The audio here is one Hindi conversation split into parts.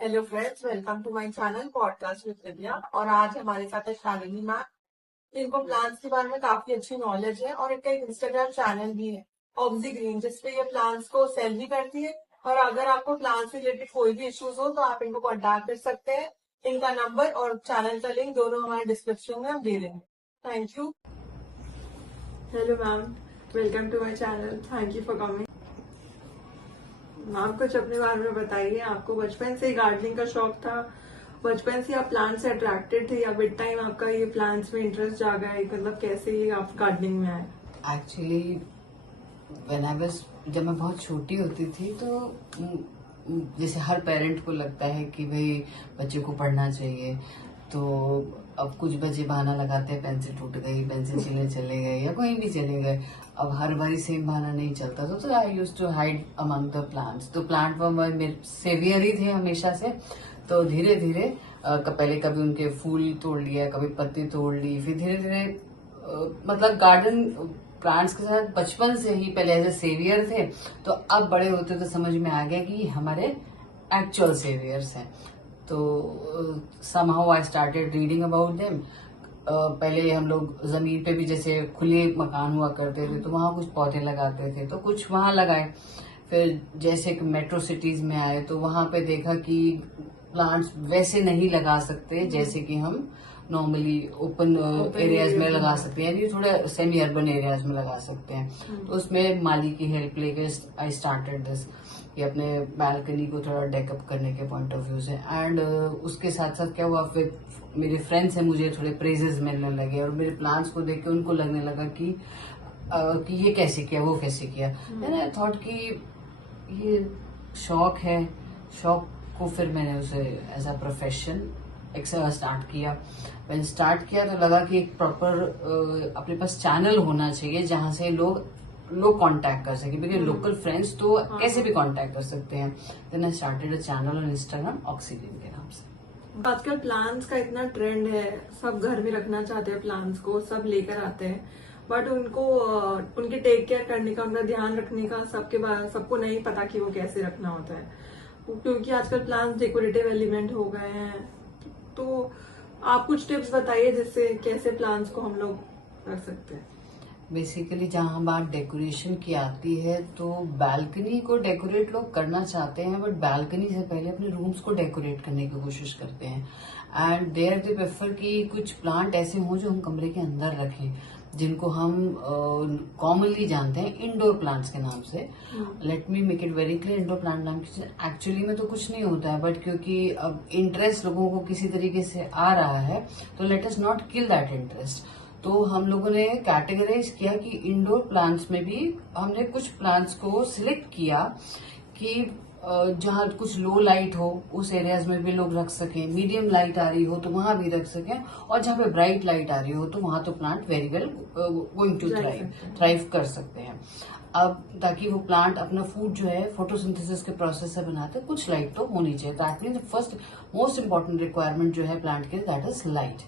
Hello friends, welcome to my channel podcast with Divya. और आज हमारे साथ है शालिनी मैम। इनको प्लांट्स के बारे में काफी अच्छी नॉलेज है और इनका एक इंस्टाग्राम चैनल भी है, ऑब्जी ग्रीन, जिसपे ये प्लांट्स को सेल भी करती है। और अगर आपको प्लांट्स से रिलेटेड कोई भी इश्यूज हो तो आप इनको कॉन्टैक्ट कर सकते हैं। इनका नंबर और चैनल का लिंक दोनों हमारे डिस्क्रिप्शन में हम दे देंगे। Thank you. Hello ma'am, welcome to my channel. Thank you for coming. Ma'am, कुछ अपने बारे में बताइए। आपको बचपन से ही गार्डनिंग का शौक था? बचपन से आप प्लांट से अट्रैक्टेड थे या विद टाइम आपका ये प्लांट्स में इंटरेस्ट जागा है? मतलब कैसे ये आप गार्डनिंग में आए? एक्चुअली व्हेन आई वाज जब मैं बहुत छोटी होती थी तो जैसे हर पेरेंट को लगता है कि भाई बच्चे को पढ़ना चाहिए, तो अब कुछ बच्चे बहाना लगाते हैं पेंसिल टूट गई, पेंसिल छीलने चले गए या कहीं भी चले गए। अब हर बारी सेम बहाना नहीं चलता, तो I use to hide among the plants. तो प्लांट वो मेरे सेवियर ही थे हमेशा से। तो धीरे धीरे पहले कभी उनके फूल तोड़ लिया, कभी पत्ती तोड़ ली, फिर धीरे धीरे मतलब गार्डन प्लांट्स के साथ बचपन से ही पहले एज ए सेवियर थे। तो अब बड़े होते तो समझ में आ गया कि ये हमारे एक्चुअल सेवियर्स हैं। तो somehow I started reading about them. पहले हम लोग जमीन पे भी, जैसे खुले मकान हुआ करते थे तो वहां कुछ पौधे लगाते थे, तो कुछ वहां लगाए। फिर जैसे मेट्रो सिटीज में आए तो वहां पे देखा कि प्लांट्स वैसे नहीं लगा सकते जैसे कि हम नॉर्मली ओपन एरियाज में लगा सकते हैं, यानी थोड़ा सेमी अर्बन एरियाज में लगा सकते हैं। तो उसमें माली की हेल्प लेके आई स्टार्टेड दिस, कि अपने बालकनी को थोड़ा डेकअप करने के पॉइंट ऑफ व्यू से। एंड उसके साथ साथ क्या हुआ, फिर मेरे फ्रेंड्स हैं, मुझे थोड़े प्रेजेस मिलने लगे और मेरे प्लांट्स को देख के उनको लगने लगा कि ये कैसे किया, वो कैसे किया। मैंने थॉट कि ये शौक है, शौक को फिर मैंने उसे एज अ प्रोफेशन स्टार्ट किया। मैंने स्टार्ट किया तो लगा कि एक प्रॉपर अपने पास चैनल होना चाहिए जहां से लोग कांटेक्ट कर सके, क्योंकि लोकल फ्रेंड्स तो कैसे भी कांटेक्ट कर सकते हैं। Then I started a channel on Instagram, oxygen के नाम से। आजकल प्लांट्स का इतना ट्रेंड है, सब घर में रखना चाहते हैं प्लांट्स को, सब लेकर आते हैं। बट उनको उनकी टेक केयर करने का, उनका ध्यान रखने का सबको नहीं पता कि वो कैसे रखना होता है, क्योंकि आजकल प्लांट्स डेकोरेटिव एलिमेंट हो गए हैं। तो आप कुछ टिप्स बताइए जिससे कैसे प्लांट्स को हम लोग रख सकते हैं। बेसिकली जहां बात डेकोरेशन की आती है तो बालकनी को डेकोरेट लोग करना चाहते हैं, बट बालकनी से पहले अपने रूम्स को डेकोरेट करने की कोशिश करते हैं। एंड देयर दे प्रेफर कि कुछ प्लांट ऐसे हों जो हम कमरे के अंदर रखें, जिनको हम कॉमनली जानते हैं इंडोर प्लांट्स के नाम से। Let me make it very clear, indoor plant नाम की एक्चुअली में तो कुछ नहीं होता है, बट क्योंकि अब इंटरेस्ट लोगों को किसी तरीके से आ रहा है तो let us not kill that interest. तो हम लोगों ने कैटेगराइज किया कि इंडोर प्लांट्स में भी हमने कुछ प्लांट्स को सिलेक्ट किया कि जहाँ कुछ लो लाइट हो उस एरियाज में भी लोग रख सकें, मीडियम लाइट आ रही हो तो वहां भी रख सकें, और जहाँ पे ब्राइट लाइट आ रही हो तो वहां तो plant very well going to thrive कर सकते हैं। अब ताकि वो प्लांट अपना फूड जो है फोटोसिंथेसिस के प्रोसेस से बनाते हैं, कुछ लाइट तो होनी चाहिए। That means first most important requirement जो है प्लांट के, दैट इज लाइट।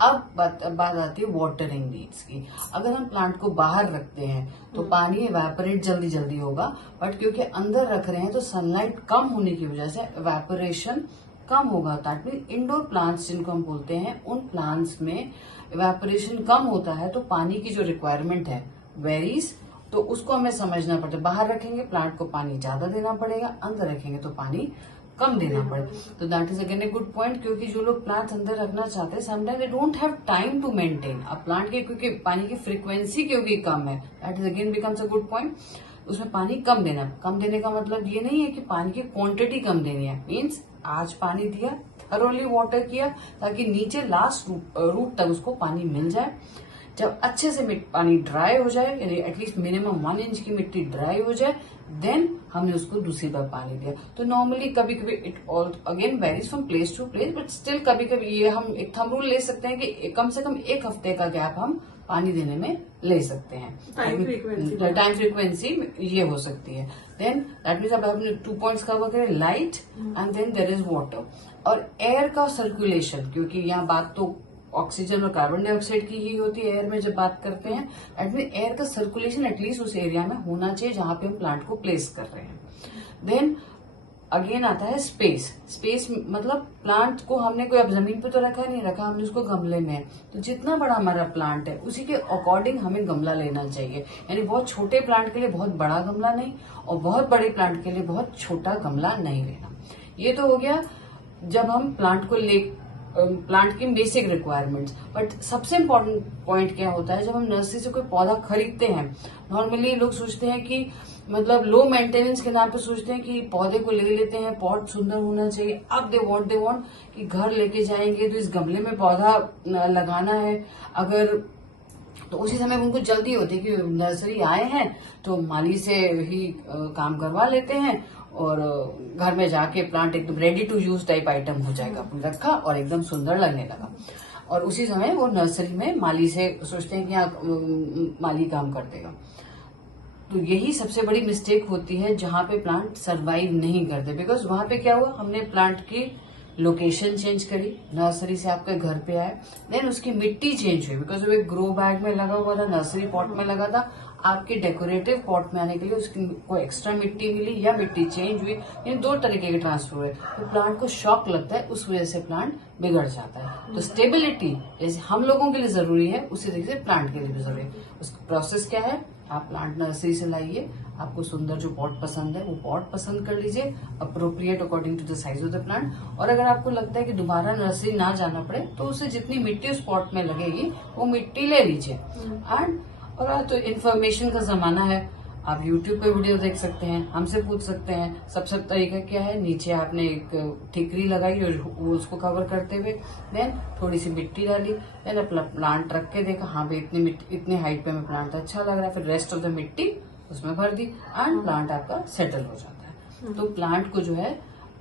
अब बात आती है वाटरिंग नीड्स की। अगर हम प्लांट को बाहर रखते हैं तो पानी इवेपोरेट जल्दी जल्दी होगा, बट क्योंकि अंदर रख रहे हैं तो सनलाइट कम होने की वजह से इवेपोरेशन कम होगा। दैट मीन इंडोर प्लांट्स जिनको हम बोलते हैं, उन प्लांट्स में इवेपोरेशन कम होता है तो पानी की जो रिक्वायरमेंट है वेरीज। तो उसको हमें समझना पड़ता है, बाहर रखेंगे प्लांट को पानी ज्यादा देना पड़ेगा, अंदर रखेंगे तो पानी कम देना पड़े। तो that is again a good point, क्योंकि जो लोग प्लांट्स अंदर रखना चाहते हैं sometime they don't have time to maintain. अब प्लांट के क्योंकि पानी की फ्रीक्वेंसी क्योंकि कम है, that is again becomes a good point. उसमें पानी कम देना, कम देने का मतलब ये नहीं है कि पानी की क्वांटिटी कम देनी है। मीन्स आज पानी दिया, थरोली वाटर किया, ताकि नीचे लास्ट रूट तक उसको पानी मिल जाए। जब अच्छे से पानी ड्राई हो जाए, यानी एटलीस्ट मिनिमम 1 इंच की मिट्टी ड्राई हो जाए, देन हमने उसको दूसरी बार पानी दिया। तो नॉर्मली कभी कभी it all again varies from place to place, but still कभी कभी ये हम एक थंब रूल ले सकते हैं कि कम से कम 1 हफ्ते का गैप हम पानी देने में ले सकते हैं। टाइम फ्रीक्वेंसी ये हो सकती है। देन दैट मीन्स अब हमने 2 पॉइंट्स कवर करे, light and then there is water और एयर का सर्कुलेशन। क्योंकि यहाँ बात तो ऑक्सीजन और कार्बन डाइऑक्साइड की ही होती है एयर में जब बात करते हैं। एटमीन एयर का सर्कुलेशन एटलीस्ट उस एरिया में होना चाहिए जहां पे हम प्लांट को प्लेस कर रहे हैं। देन अगेन आता है स्पेस। स्पेस मतलब प्लांट को हमने कोई अब जमीन पे तो रखा नहीं रखा, हमने उसको गमले में है, तो जितना बड़ा हमारा प्लांट है उसी के अकॉर्डिंग हमें गमला लेना चाहिए। यानी बहुत छोटे प्लांट के लिए बहुत बड़ा गमला नहीं, और बहुत बड़े प्लांट के लिए बहुत छोटा गमला नहीं लेना। ये तो हो गया जब हम प्लांट को प्लांट की बेसिक रिक्वायरमेंट्स। बट सबसे इम्पोर्टेंट पॉइंट क्या होता है, जब हम नर्सरी से कोई पौधा खरीदते हैं, नॉर्मली लोग सोचते हैं कि मतलब लो मेंटेनेंस के नाम पे सोचते हैं कि पौधे को ले लेते हैं, पॉट सुंदर होना चाहिए। अब दे वांट कि घर लेके जाएंगे तो इस गमले में पौधा लगाना है, अगर तो उसी समय उनको जल्दी होती है कि नर्सरी आए हैं तो माली से ही काम करवा लेते हैं, और घर में जाके प्लांट एकदम ready to use type item हो जाएगा, रखा और एकदम सुंदर लगने लगा। और उसी समय वो नर्सरी में माली से सोचते हैं कि यहाँ माली काम कर देगा। तो यही सबसे बड़ी मिस्टेक होती है जहां पे प्लांट सरवाइव नहीं करते, बिकॉज वहां पे क्या हुआ, हमने प्लांट की लोकेशन चेंज करी, नर्सरी से आपके घर पे आए, देन उसकी मिट्टी चेंज हुई, बिकॉज वो एक ग्रो बैग में लगा हुआ था, नर्सरी पॉट में लगा था, आपके डेकोरेटिव पॉट में आने के लिए उसकी को एक्स्ट्रा मिट्टी मिली या मिट्टी चेंज हुई, इन दो तरीके के ट्रांसफर हुए, तो प्लांट को शॉक लगता है, उस वजह से प्लांट बिगड़ जाता है। तो स्टेबिलिटी जैसे हम लोगों के लिए जरूरी है, उसी तरीके से प्लांट के लिए भी जरूरी है। उसका प्रोसेस क्या है, आप प्लांट नर्सरी से लाइए, आपको सुंदर जो पॉट पसंद है वो पॉट पसंद कर लीजिए, appropriate according to the size of the plant. और अगर आपको लगता है कि दोबारा नर्सरी ना जाना पड़े तो उसे जितनी मिट्टी उस पॉट में लगेगी वो मिट्टी ले लीजिए। एंड और तो इन्फॉर्मेशन का जमाना है, आप YouTube पे वीडियो देख सकते हैं, हमसे पूछ सकते हैं। सबसे तरीका क्या है, नीचे आपने एक ठिकरी लगाई और वो उसको कवर करते हुए देन थोड़ी सी मिट्टी डाली, देन अपना प्लांट रख के देखा हाँ भाई इतनी हाइट पे में प्लांट अच्छा लग रहा है, फिर रेस्ट ऑफ द मिट्टी उसमें भर दी एंड प्लांट आपका सेटल हो जाता है। तो प्लांट को जो है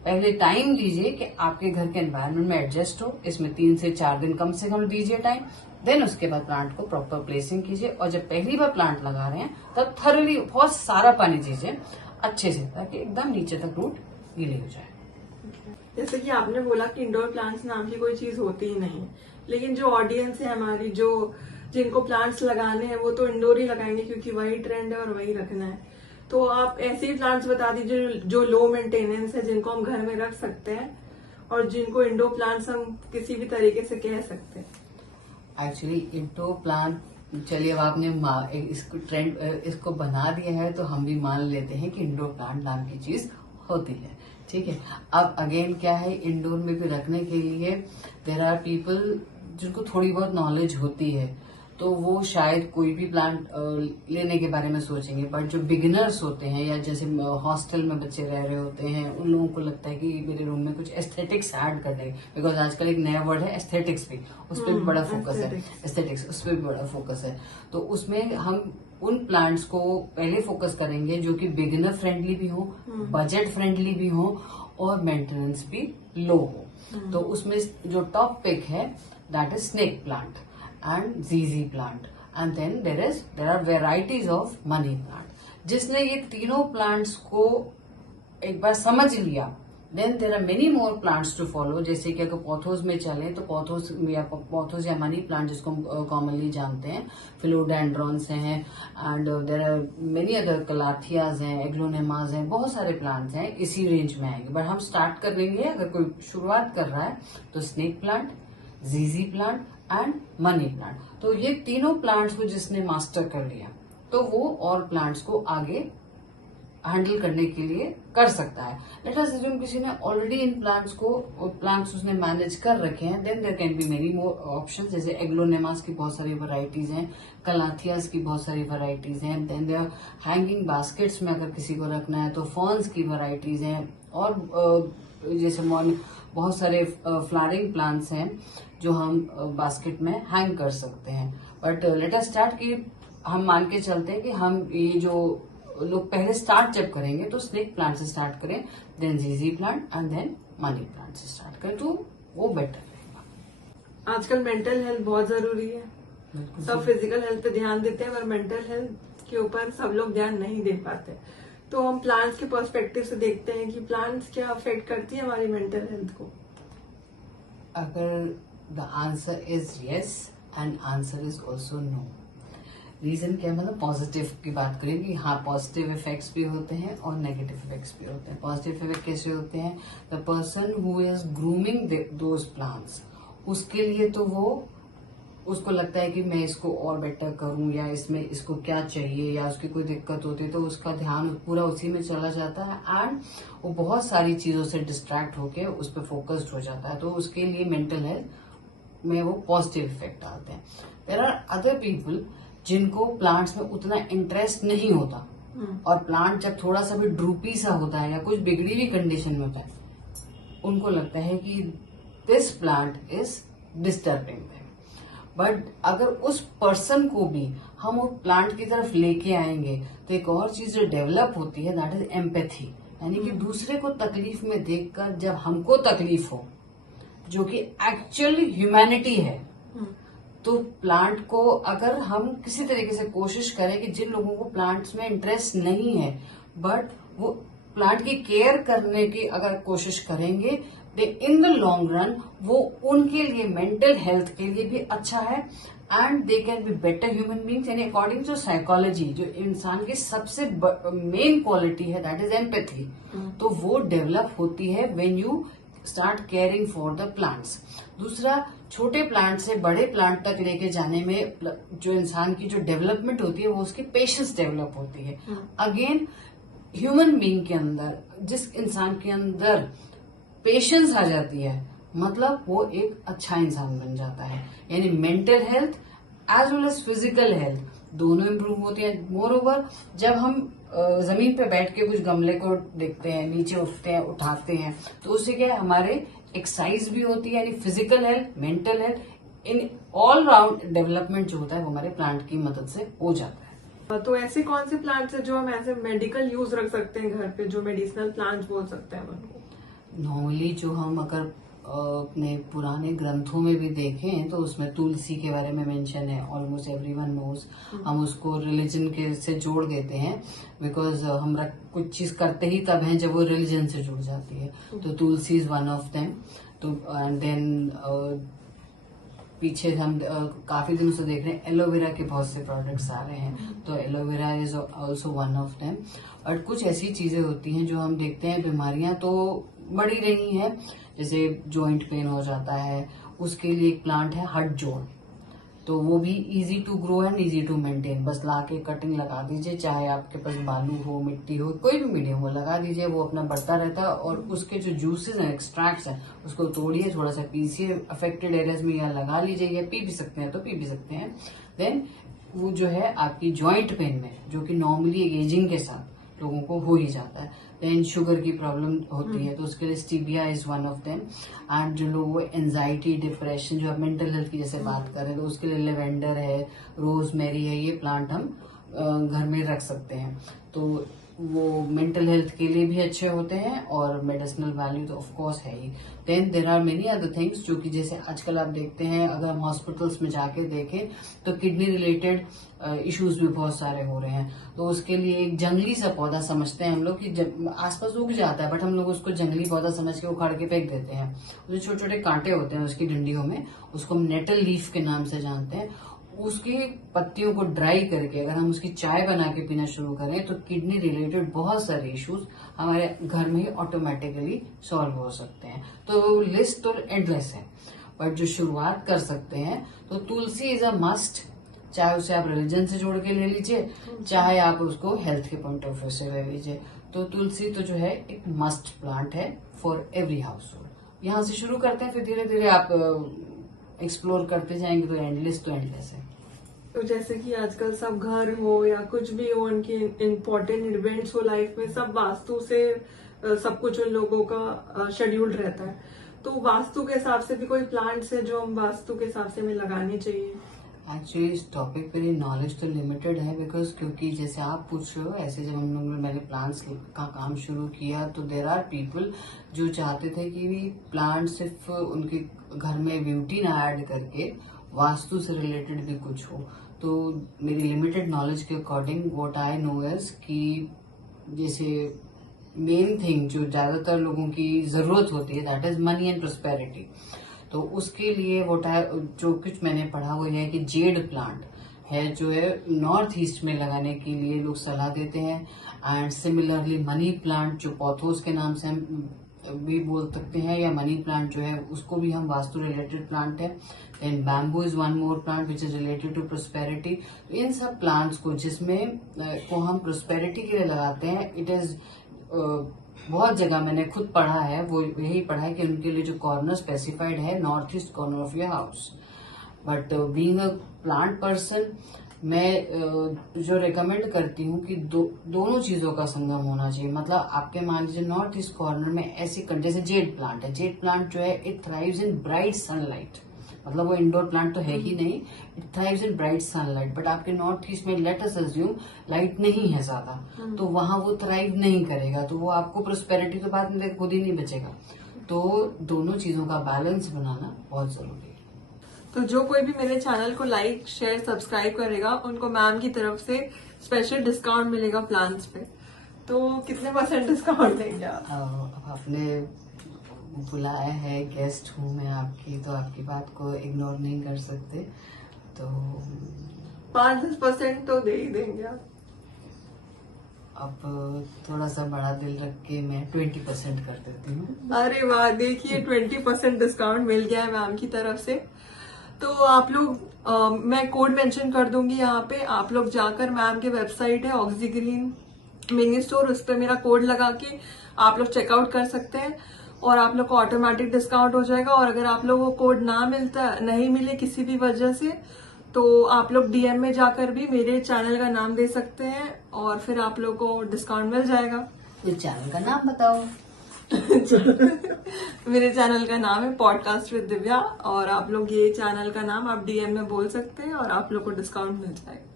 पहले टाइम दीजिए कि आपके घर के एनवायरनमेंट में एडजस्ट हो, इसमें 3 से 4 दिन कम से कम दीजिए टाइम, देन उसके बाद प्लांट को प्रॉपर प्लेसिंग कीजिए। और जब पहली बार प्लांट लगा रहे हैं तब थर्ली बहुत सारा पानी दीजिए अच्छे से, ताकि एकदम नीचे तक रूट गीली हो जाए। जैसे कि आपने बोला कि इंडोर प्लांट्स नाम की कोई चीज होती ही नहीं है, लेकिन जो ऑडियंस है हमारी, जो जिनको प्लांट्स लगाने हैं वो तो इंडोर ही लगाएंगे क्योंकि वही ट्रेंड है और वही रखना है। तो आप ऐसे ही प्लांट्स बता दीजिए जो लो मेंटेनेंस है, जिनको हम घर में रख सकते हैं और जिनको इंडोर प्लांट्स हम किसी भी तरीके से कह सकते हैं। एक्चुअली इंडोर प्लांट, चलिए अब आपने इसको ट्रेंड इसको बना दिया है तो हम भी मान लेते हैं कि इंडोर प्लांट नाम की चीज होती है, ठीक है। अब अगेन क्या है, इंडोर में भी रखने के लिए देयर आर पीपल जिनको थोड़ी बहुत नॉलेज होती है, तो वो शायद कोई भी प्लांट लेने के बारे में सोचेंगे। बट जो बिगिनर्स होते हैं या जैसे हॉस्टल में बच्चे रह रहे होते हैं, उन लोगों को लगता है कि मेरे रूम में कुछ एस्थेटिक्स ऐड कर देंगे, बिकॉज आजकल एक नया वर्ड है एस्थेटिक्स भी, उस पर भी बड़ा फोकस है, एस्थेटिक्स उस पर भी बड़ा फोकस है। तो उसमें हम उन प्लांट्स को पहले फोकस करेंगे जो कि बिगिनर फ्रेंडली भी हो, बजट फ्रेंडली भी हो और मेंटेनेंस भी लो हो। तो उसमें जो टॉप पिक है that is snake plant and ZZ plant, and then there are varieties of money plant। जिसने ये तीनों प्लांट्स को एक बार समझ लिया, then there are many more plants to follow. जैसे कि अगर पॉथोस में चले तो पॉथोस या मनी प्लांट जिसको हम कॉमनली जानते हैं, फिलोडेंड्रॉन्स हैं, and there are many other calatheas हैं, एग्लोनेमाज हैं, बहुत सारे प्लांट्स हैं इसी रेंज में आएंगे। बट हम स्टार्ट करेंगे, अगर कोई शुरुआत कर रहा है तो snake plant, ZZ plant and money plant. तो ये तीनों प्लांट्स को जिसने मास्टर कर लिया तो वो और प्लांट्स को आगे हैंडल करने के लिए कर सकता है। लेट अस अज्यूम किसी ने ऑलरेडी इन प्लांट्स उसने मैनेज कर रखे हैं, then there can be many more options. जैसे एग्लोनेमास की बहुत सारी वैरायटीज हैं, कलाथियास की बहुत सारी वैरायटीज हैं, देन देयर हैंगिंग बास्केट्स में अगर किसी को रखना है तो फर्न्स की वैरायटीज हैं, और जैसे बहुत सारे फ्लावरिंग प्लांट्स हैं जो हम बास्केट में हैंग कर सकते हैं। बट लेट अस स्टार्ट कि हम मान के चलते हैं कि हम ये जो लोग पहले स्टार्ट जब करेंगे तो स्नेक प्लांट से स्टार्ट करें, then ZZ plant and then money plant से स्टार्ट करें, तो वो बेटर रहेगा। आजकल मेंटल हेल्थ बहुत जरूरी है, सब फिजिकल हेल्थ पे ध्यान देते हैं पर मेंटल हेल्थ के ऊपर सब लोग ध्यान नहीं दे पाते। तो हम प्लांट्स के पर्सपेक्टिव से देखते हैं कि प्लांट्स क्या अफेक्ट करती है हमारी मेंटल हेल्थ को। अगर the answer is yes and answer is also no. Reason क्या है, मतलब पॉजिटिव की बात करें कि हाँ पॉजिटिव इफेक्ट्स भी होते हैं और नेगेटिव इफेक्ट्स भी होते हैं। पॉजिटिव इफेक्ट कैसे होते हैं? The person who is grooming those plants, उसके लिए तो वो उसको लगता है कि मैं इसको और बेटर करूं, या इसमें इसको क्या चाहिए, या उसकी कोई दिक्कत होती है तो उसका ध्यान पूरा उसी में चला जाता है एंड वो बहुत सारी चीजों से डिस्ट्रैक्ट होके उस पर फोकस्ड हो जाता है। तो उसके लिए मेंटल हेल्थ में वो पॉजिटिव इफेक्ट आते हैं। देयर आर अदर पीपल जिनको प्लांट्स में उतना इंटरेस्ट नहीं होता, और प्लांट जब थोड़ा सा भी ड्रूपी सा होता है या कुछ बिगड़ी हुई कंडीशन में होता है, उनको लगता है कि this plant is disturbing. But अगर उस पर्सन को भी हम उस प्लांट की तरफ लेके आएंगे तो एक और चीज जो डेवलप होती है, दैट इज एम्पैथी। यानी कि दूसरे को तकलीफ में देखकर जब हमको तकलीफ हो, जो कि एक्चुअली ह्यूमैनिटी है, तो प्लांट को अगर हम किसी तरीके से कोशिश करें कि जिन लोगों को प्लांट्स में इंटरेस्ट नहीं है बट वो प्लांट की केयर करने की अगर कोशिश करेंगे, दे इन द लॉन्ग रन वो उनके लिए मेंटल हेल्थ के लिए भी अच्छा है and they can be better human beings. यानी अकॉर्डिंग टू साइकोलॉजी जो इंसान की सबसे मेन क्वालिटी है, दैट इज एम्पैथी। तो वो डेवलप होती है when you start caring for the plants. दूसरा, छोटे प्लांट से बड़े प्लांट तक लेके जाने में जो इंसान की जो डेवलपमेंट होती है वो उसकी पेशेंस डेवलप होती है। अगेन ह्यूमन बीइंग के अंदर, जिस इंसान के अंदर पेशेंस आ जाती है, मतलब वो एक अच्छा इंसान बन जाता है। यानी mental health as well as physical health दोनों इम्प्रूव होती है। मोर ओवर, जब हम जमीन पे बैठ के कुछ गमले को देखते हैं, नीचे उठते हैं, उठाते हैं, तो उससे क्या है, हमारे एक्सरसाइज भी होती है। यानी physical health, mental health, in all round development जो होता है वो हमारे प्लांट की मदद से हो जाता है। तो ऐसे कौन से प्लांट्स है जो हम ऐसे मेडिकल यूज रख सकते हैं घर पे, जो मेडिसिनल प्लांट्स बोल सकते हैं उनको? नॉर्मली जो हम अगर अपने पुराने ग्रंथों में भी देखें तो उसमें तुलसी के बारे में मेंशन है, ऑलमोस्ट एवरीवन नोज। हम उसको रिलीजन के से जोड़ देते हैं बिकॉज हम कुछ चीज करते ही तब हैं जब वो रिलीजन से जुड़ जाती है। तो तुलसी इज वन ऑफ देम। तो एंड देन पीछे हम काफी दिनों से देख रहे हैं एलोवेरा के बहुत से प्रोडक्ट्स आ रहे हैं, तो aloe vera is also one of them. और कुछ ऐसी चीजें होती हैं जो हम देखते हैं, बीमारियां तो बढ़ी रही हैं, जैसे जॉइंट पेन हो जाता है, उसके लिए एक प्लांट है हट जोड़। तो वो भी easy to grow and easy to maintain. बस लाके कटिंग लगा दीजिए, चाहे आपके पास बालू हो, मिट्टी हो, कोई भी मीडियम हो, लगा दीजिए, वो अपना बढ़ता रहता है। और उसके जो जूसेस हैं, एक्सट्रैक्ट्स हैं, उसको तोड़िए, थोड़ा सा पीसिए अफेक्टेड एरियाज में, या लगा लीजिए, या पी भी सकते हैं तो पी भी सकते हैं। देन वो जो है आपकी जॉइंट पेन में, जो कि नॉर्मली एजिंग के साथ लोगों को हो ही जाता है। देन शुगर की प्रॉब्लम होती है तो उसके लिए stevia is one of them. And जो लोग एंजाइटी, डिप्रेशन, जो आप मेंटल हेल्थ की जैसे बात करें तो उसके लिए लेवेंडर है, रोजमेरी है, ये प्लांट हम घर में रख सकते हैं। तो वो मेंटल हेल्थ के लिए भी अच्छे होते हैं और मेडिसिनल वैल्यू तो ऑफ कोर्स है ही। Then there are many other things जो कि जैसे आजकल आप देखते हैं, अगर हम हॉस्पिटल्स में जाके देखें तो किडनी रिलेटेड इश्यूज भी बहुत सारे हो रहे हैं। तो उसके लिए एक जंगली सा पौधा समझते हैं हम लोग कि आसपास उग जाता है, बट हम लोग उसको जंगली पौधा समझ के उखाड़ के फेंक देते हैं। जो छोटे छोटे कांटे होते हैं उसकी डंडियों में, उसको हम नेटल लीफ के नाम से जानते हैं। उसकी पत्तियों को ड्राई करके अगर हम उसकी चाय बना के पीना शुरू करें तो किडनी रिलेटेड बहुत सारे इश्यूज हमारे घर में ही ऑटोमेटिकली सॉल्व हो सकते हैं। तो लिस्ट तो एंडलेस है, बट जो शुरुआत कर सकते हैं तो तुलसी इज अ मस्ट। चाहे उसे आप रिलीजन से जोड़ के ले लीजिए, चाहे आप उसको हेल्थ के पॉइंट ऑफ व्यू से ले लीजिए। तो तुलसी तो जो है एक मस्ट प्लांट है फॉर एवरी हाउस होल्ड। यहाँ से शुरू करते हैं, फिर धीरे धीरे आप एक्सप्लोर करते जाएंगे तो एंडलेस है। तो जैसे कि आजकल सब घर हो या कुछ भी हो, उनकी इम्पोर्टेंट इवेंट्स हो लाइफ में, सब वास्तु से सब कुछ उन लोगों का शेड्यूल्ड रहता है। तो वास्तु के हिसाब से भी कोई प्लांट्स है जो हम वास्तु के हिसाब से हमें लगानी चाहिए? एक्चुअली इस टॉपिक पे नॉलेज तो लिमिटेड है बिकॉज क्योंकि जैसे आप पूछ रहे हो, ऐसे जब हम लोग मैंने प्लांट्स का काम शुरू किया तो देर आर पीपल जो चाहते थे कि प्लांट सिर्फ उनके घर में ब्यूटी ना ऐड करके वास्तु से रिलेटेड भी कुछ हो। तो मेरी लिमिटेड नॉलेज के according what I know is कि जैसे मेन थिंग जो ज्यादातर लोगों की जरूरत होती है, that is money and prosperity. तो उसके लिए जो कुछ मैंने पढ़ा वो है कि जेड प्लांट है जो है नॉर्थ ईस्ट में लगाने के लिए लोग सलाह देते हैं। एंड सिमिलरली मनी प्लांट जो पॉथोस के नाम से हम भी बोल सकते हैं, या मनी प्लांट जो है उसको भी हम वास्तु रिलेटेड प्लांट है। Then bamboo is one more plant which is related to prosperity. इन सब प्लांट्स को जिसमें को हम प्रोस्पेरिटी के लिए लगाते हैं, इट इज बहुत जगह मैंने खुद पढ़ा है, वो यही पढ़ा है कि उनके लिए जो कॉर्नर स्पेसिफाइड है north east corner of your house. But being a plant person, मैं जो रिकमेंड करती हूँ कि दोनों चीजों का संगम होना चाहिए। मतलब आपके मान लीजिए नॉर्थ ईस्ट कॉर्नर में ऐसी जैसे जेड प्लांट है, जेड प्लांट जो है it thrives in bright sunlight, मतलब वो इंडोर प्लांट तो है ही नहीं, it thrives in bright sunlight. But आपके नॉर्थ ईस्ट में लेट अस अज्यूम लाइट नहीं है ज्यादा, तो वहां वो थ्राइव नहीं करेगा, तो वो आपको प्रोस्पेरिटी तो बाद में खुद ही नहीं बचेगा। तो दोनों चीजों का बैलेंस बनाना बहुत जरूरी है। तो जो कोई भी मेरे चैनल को लाइक शेयर सब्सक्राइब करेगा उनको मैम की तरफ से स्पेशल डिस्काउंट मिलेगा प्लान्स पे। तो कितने % डिस्काउंट देंगे आप? अब आपने बुलाया है, गेस्ट हूँ मैं आपकी, तो आपकी बात को इग्नोर नहीं कर सकते, तो 5-10% तो दे ही देंगे आप। अब थोड़ा सा बड़ा दिल रख के मैं 20% कर देती हूँ। अरे वाह, देखिए 20% डिस्काउंट मिल गया है मैम की तरफ से। तो आप लोग मैं कोड मेंशन कर दूंगी यहाँ पे, आप लोग जाकर मैम के वेबसाइट है ऑक्सीग्रीन मिनी स्टोर, उस पर मेरा कोड लगा के आप लोग चेकआउट कर सकते हैं और आप लोग को ऑटोमेटिक डिस्काउंट हो जाएगा। और अगर आप लोगों को कोड नहीं मिले किसी भी वजह से, तो आप लोग DM में जाकर भी मेरे चैनल का नाम दे सकते हैं और फिर आप लोग को डिस्काउंट मिल जाएगा। तो चैनल का नाम बताओ। मेरे चैनल का नाम है पॉडकास्ट विद दिव्या, और आप लोग ये चैनल का नाम आप DM में बोल सकते हैं और आप लोग को डिस्काउंट मिल जाएगा।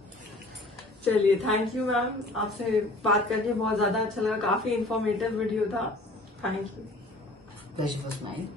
चलिए, थैंक यू मैम, आपसे बात करके बहुत ज्यादा अच्छा लगा, काफी इंफॉर्मेटिव वीडियो था। Thank you. Pleasure was mine.